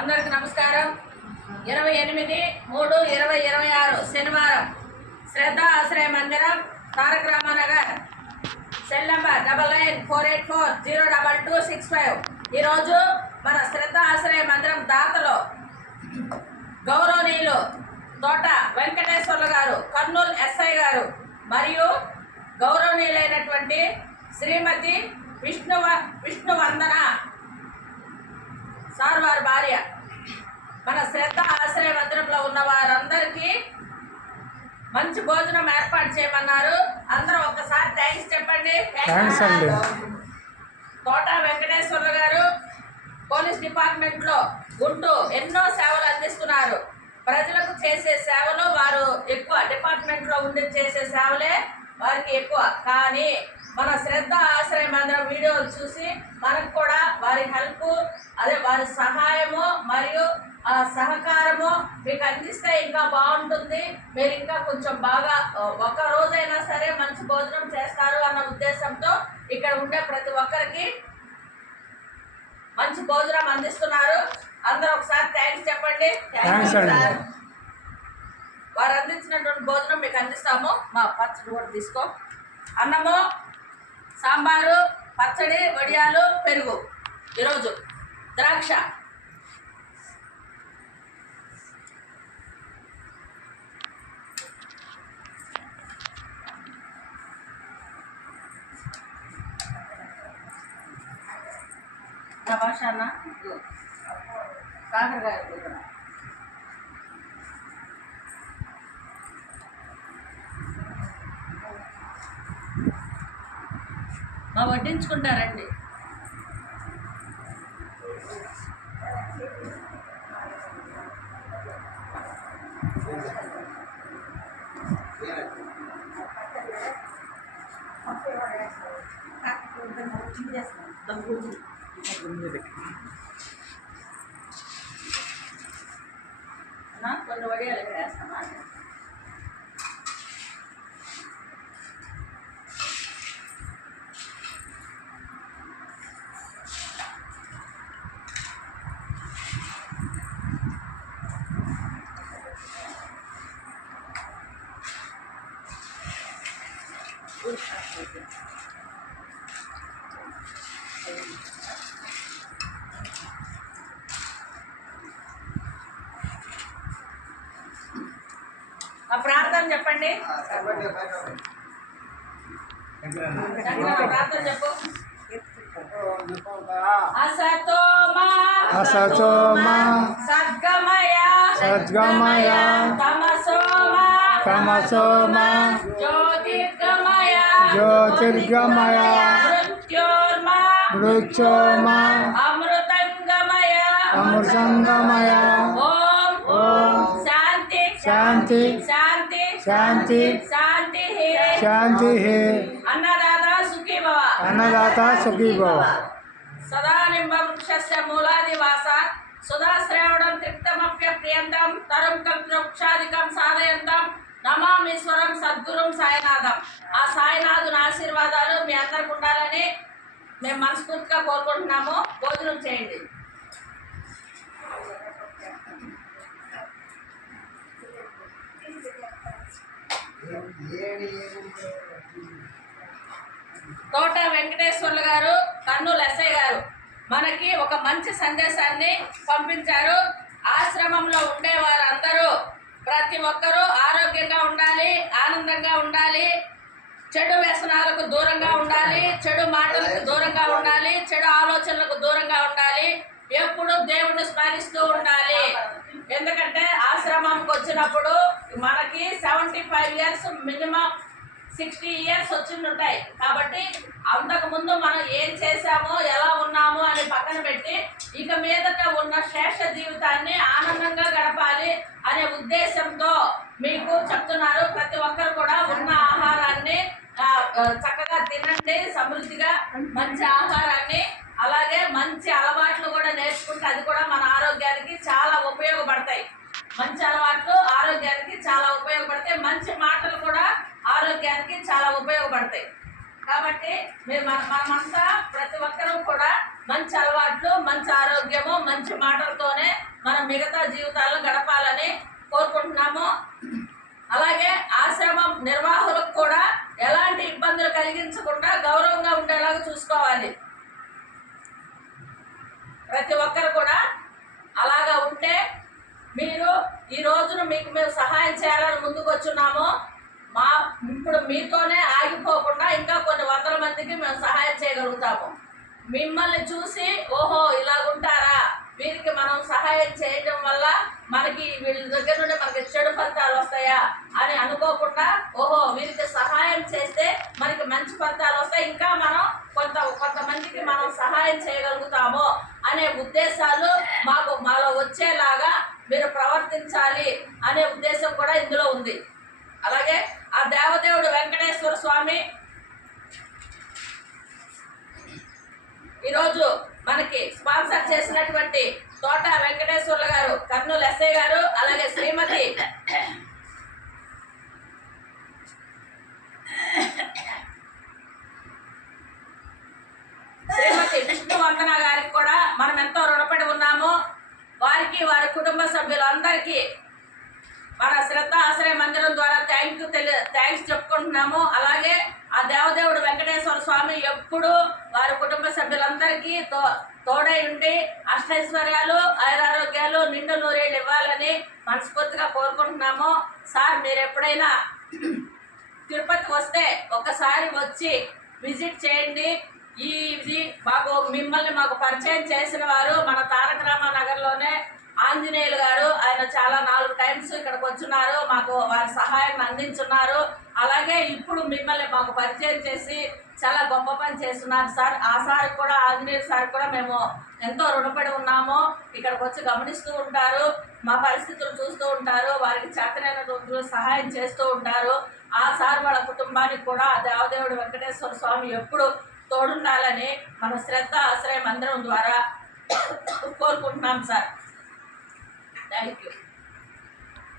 అందరికి నమస్కారం. 28/3/2026 శనివారం శ్రద్ధ ఆశ్రయ మందిరం, తారక రామానగర్, సెల్ నంబర్ 9948402265. ఈరోజు మన శ్రద్ధ ఆశ్రయ మందిరం దాతలో గౌరవనీయులు తోట వెంకటేశ్వర్లు గారు, కర్నూలు ఎస్ఐ గారు మరియు గౌరవనీయులైనటువంటి శ్రీమతి విష్ణువందన సార్ వారి భార్య మన శ్రద్ధ ఆశ్రయ మందిరంలో ఉన్న వారందరికీ మంచి భోజనం ఏర్పాటు చేయమన్నారు. అందరూ ఒక్కసారి థ్యాంక్స్ చెప్పండి. తోట వెంకటేశ్వర్లు గారు పోలీస్ డిపార్ట్మెంట్లో ఉంటూ ఎన్నో సేవలు అందిస్తున్నారు. ప్రజలకు చేసే సేవలు వారు ఎక్కువ, డిపార్ట్మెంట్లో ఉండి చేసే సేవలే వారికి ఎక్కువ. కానీ మన శ్రద్ధ ఆశ్రయ మందిరం వీడియోలు చూసి మనకు కూడా వారి హెల్ప్, అదే వారి సహాయము మరియు సహకారము మీకు అందిస్తే ఇంకా బాగుంటుంది. మీరు ఇంకా కొంచెం బాగా ఒక్క రోజైనా సరే మంచి భోజనం చేస్తారు అన్న ఉద్దేశంతో ఇక్కడ ఉండే ప్రతి ఒక్కరికి మంచి భోజనం అందిస్తున్నారు. అందరూ ఒకసారి థ్యాంక్స్ చెప్పండి. వారు అందించినటువంటి భోజనం మీకు అందిస్తాము. మా పచ్చడి కూడా తీసుకో. అన్నము, సాంబారు, పచ్చడి, వడియాలు, పెరుగు, ఈరోజు ద్రాక్ష. భాష అన్న కాకరకాయ మా వడ్డించుకుంటారండి. కొన్ని వడియాలు ఇక్కడ వేస్తామా? ప్రార్థన చెప్పండి. ప్రార్థన చెప్పు. అసతోమా సద్గమయ తమసోమా జ్యోతిర్గమయ మృత్యోర్మా అమృతంగమయ. ఓం శాంతి శాంతి శాంతి శాంతి శాంతి శాంతి. అన్నదాత సుఖీ భవ. సదా నింబ వృక్షస్య మూలాదివాస సుధాశ్రేవణం తృప్తమప్య ప్రియంతం తరం కల్పవృక్షాదికం సాధయంతం నమామీశ్వరం సద్గురుం సాయినాథం. ఆ సాయినాథుని ఆశీర్వాదాలు మీ అందరికి ఉండాలని మేము మనస్ఫూర్తిగా కోరుకుంటున్నాము. భోజనం చేయండి. తోట వెంకటేశ్వర్లు గారు, కర్నూలు ఎస్ఐ గారు మనకి ఒక మంచి సందేశాన్ని పంపించారు. ఆశ్రమంలో ఉండే వారందరూ ప్రతి ఒక్కరూ ఆరోగ్యంగా ఉండాలి, ఆనందంగా ఉండాలి, చెడు వ్యసనాలకు దూరంగా ఉండాలి, చెడు మాటలకు దూరంగా ఉండాలి, చెడు ఆలోచనలకు దూరంగా ఉండాలి, ఎప్పుడు దేవుణ్ణి స్మరిస్తూ ఉండాలి. ఎందుకంటే ఆశ్రమంకి వచ్చినప్పుడు మనకి 75 years, మినిమం 60 years వచ్చిండుంటాయి. కాబట్టి అంతకుముందు మనం ఏం చేశామో, ఎలా ఉన్నామో అని పక్కన పెట్టి ఇక మీదట ఉన్న శేష జీవితాన్ని ఆనందంగా గడపాలి అనే ఉద్దేశంతో మీకు చెప్తున్నారు. ప్రతి ఒక్కరు కూడా ఉన్న ఆహారాన్ని చక్కగా తినండి, సమృద్ధిగా మంచి ఆహారాన్ని, అలాగే మంచి అలవాట్లు కూడా నేర్చుకుంటే అది కూడా మన ఆరోగ్యానికి చాలా ఉపయోగపడతాయి. మంచి అలవాట్లు ఆరోగ్యానికి చాలా ఉపయోగపడతాయి, మంచి మాటలు కూడా ఆరోగ్యానికి చాలా ఉపయోగపడతాయి. కాబట్టి మీరు మనమంతా ప్రతి ఒక్కరూ కూడా మంచి అలవాట్లు, మంచి ఆరోగ్యము, మంచి మాటలతోనే మనం మిగతా జీవితాలను గడపాలని కోరుకుంటున్నాము. అలాగే ఆశ్రమం నిర్వాహకులకు కూడా ఎలాంటి ఇబ్బందులు కలిగించకుండా గౌరవంగా ఉండేలాగా చూసుకోవాలి. ప్రతి ఒక్కరు కూడా అలాగా ఉంటే మీరు ఈ రోజున మీకు మేము సహాయం చేయాలని ముందుకు వచ్చున్నాము. ఇప్పుడు మీతోనే ఆగిపోకుండా ఇంకా కొన్ని వందల మందికి మేము సహాయం చేయగలుగుతాము. మిమ్మల్ని చూసి ఓహో ఇలాగుంటారా, వీరికి మనం సహాయం చేయడం వల్ల మనకి వీళ్ళ దగ్గర నుండి మనకి చెడు ఫలితాలు వస్తాయా అని అనుకోకుండా ఓహో వీరికి సహాయం చేస్తే మనకి మంచి ఫలితాలు వస్తాయి, ఇంకా మనం కొంతమందికి మనం సహాయం చేయగలుగుతాము అనే ఉద్దేశాలు మాలో వచ్చేలాగా మీరు ప్రవర్తించాలి అనే ఉద్దేశం కూడా ఇందులో ఉంది. అలాగే ఆ దేవదేవుడు వెంకటేశ్వర స్వామి ఈరోజు మనకి స్పాన్సర్ చేసినటువంటి తోట వెంకటేశ్వర్ల గారు, కర్నూలు ఎస్ఐ గారు, అలాగే శ్రీమతి విష్ణువందన గారికి కూడా మనం ఎంతో రుణపడి ఉన్నాము. వారికి వారి కుటుంబ సభ్యులందరికీ మన శ్రద్ధ ఆశ్రయ మందిరం ద్వారా థ్యాంక్స్ చెప్పుకుంటున్నాము. అలాగే ఆ దేవదేవుడు వెంకటేశ్వర స్వామి ఎప్పుడు వారి కుటుంబ సభ్యులందరికీ తోడై ఉండి అష్టైశ్వర్యాలు, ఆయురారోగ్యాలు, నిండు నూరేళ్ళు ఇవ్వాలని మనస్ఫూర్తిగా కోరుకుంటున్నాము. సార్ మీరు ఎప్పుడైనా తిరుపతి వస్తే ఒకసారి వచ్చి విజిట్ చేయండి. మిమ్మల్ని మాకు పరిచయం చేసిన వారు మన తారక రామానగర్లోనే ఆంజనేయులు గారు. ఆయన చాలా 4 టైమ్స్ ఇక్కడికి వచ్చున్నారు, మాకు వారి సహాయాన్ని అందించున్నారు. అలాగే ఇప్పుడు మిమ్మల్ని మాకు పరిచయం చేసి చాలా గొప్ప పని చేస్తున్నారు సార్. ఆ సార్ కూడా, ఆంజనేయులు సార్ కూడా మేము ఎంతో రుణపడి ఉన్నాము. ఇక్కడికి వచ్చి గమనిస్తూ ఉంటారు, మా పరిస్థితులు చూస్తూ ఉంటారు, వారికి చేతనైన రోజులు సహాయం చేస్తూ ఉంటారు. ఆ సార్ వాళ్ళ కుటుంబానికి కూడా ఆ దేవదేవుడు వెంకటేశ్వర స్వామి ఎప్పుడు తోడుండాలని మన శ్రద్ధ ఆశ్రయ మందిరం ద్వారా కోరుకుంటున్నాం సార్. Thank you.